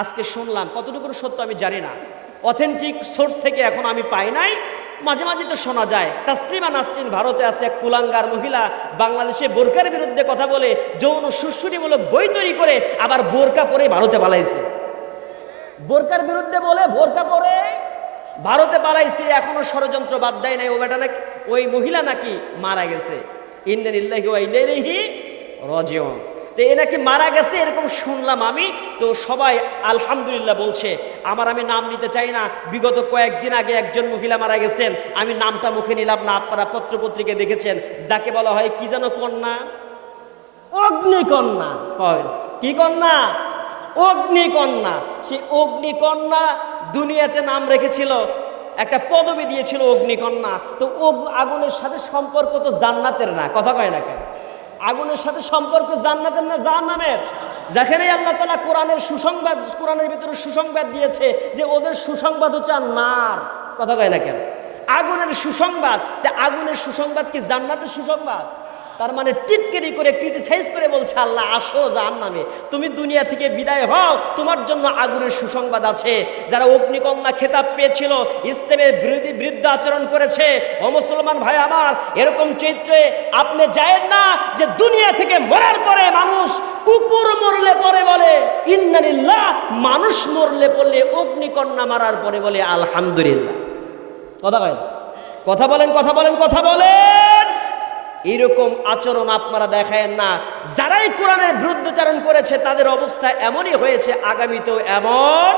আজকে শুনলাম, কতটুকু সত্য আমি জানি না, অথেন্টিক সোর্স থেকে এখন আমি পাই নাই, মাঝে মাঝে তো শোনা যায় তাসলিমা নাসরিন ভারতে আছে এক কুলাঙ্গার মহিলা বাংলাদেশে বোরকার বিরুদ্ধে কথা বলে যৌন সুশ্রুতিমূলক বই তৈরি করে আবার বোরকা পরে ভারতে পালাইছে। বোরকার বিরুদ্ধে বলে বোরকা পরে ভারতে পালাইছে, এখনো ষড়যন্ত্র বাদ দেয় নাই। ও বেটা নাকি, ওই মহিলা নাকি মারা গেছে। ইন্না লিল্লাহি ওয়া ইন্না ইলাইহি রাজিউন। তো এ নাকি মারা গেছে এরকম শুনলাম আমি। তো সবাই আলহামদুলিল্লাহ বলছে। আমি নাম নিতে চাই না, বিগত কয়েকদিন আগে একজন মহিলা মারা গেছেন, আমি নামটা মুখে নিলাম না, আপনারা পত্রপত্রিকায় দেখেছেন, যাকে বলা হয় কি যেন কন্যা, অগ্নিকন্যা। কি কন্যা? অগ্নিকন্যা। সেই অগ্নিকন্যা দুনিয়াতে নাম রেখেছিল, একটা পদবি দিয়েছিল অগ্নিকন্যা। তো আগুনের সাথে সম্পর্ক তো জান্নাতের না, কথা কয় না কেন? আগুনের সাথে সম্পর্ক জান্নাতের না জাহান্নামের? যেখানে আল্লাহ তাআলা কোরআনের সুসংবাদ, কোরআনের ভিতরে সুসংবাদ দিয়েছে যে ওদের সুসংবাদ হচ্ছে নার, কথা কয় না কেন? আগুনের সুসংবাদ। তা আগুনের সুসংবাদ কি জান্নাতের সুসংবাদ? তার মানে টিটকেরি করে ক্রিটিসাইজ করে বলছে আল্লাহ আসো জাহান্নামে, তুমি দুনিয়া থেকে বিদায় হও, তোমার জন্য আগুনের সুসংবাদ আছে। যারা অগ্নিকন্যা খেতাব পেয়েছিল, ইসলামের বিরুদ্ধে আচরণ করেছে, ও মুসলমান ভাই আমার, এরকম চরিত্রে আপনি যায়েন না যে দুনিয়া থেকে মরার পরে মানুষ, কুকুর মরলে পরে বলে ইন্না লিল্লাহ, মানুষ মরলে পড়লে অগ্নিকন্যা মারার পরে বলে আলহামদুলিল্লাহ। কথা বলেন, কথা বলেন, কথা বলেন, কথা বলেন। এরকম আচরণ আপনারা দেখায়েন না। যারাই কোরআনের বিরুদ্ধাচরণ করেছে তাদের অবস্থা এমনই হয়েছে, আগামীতেও এমন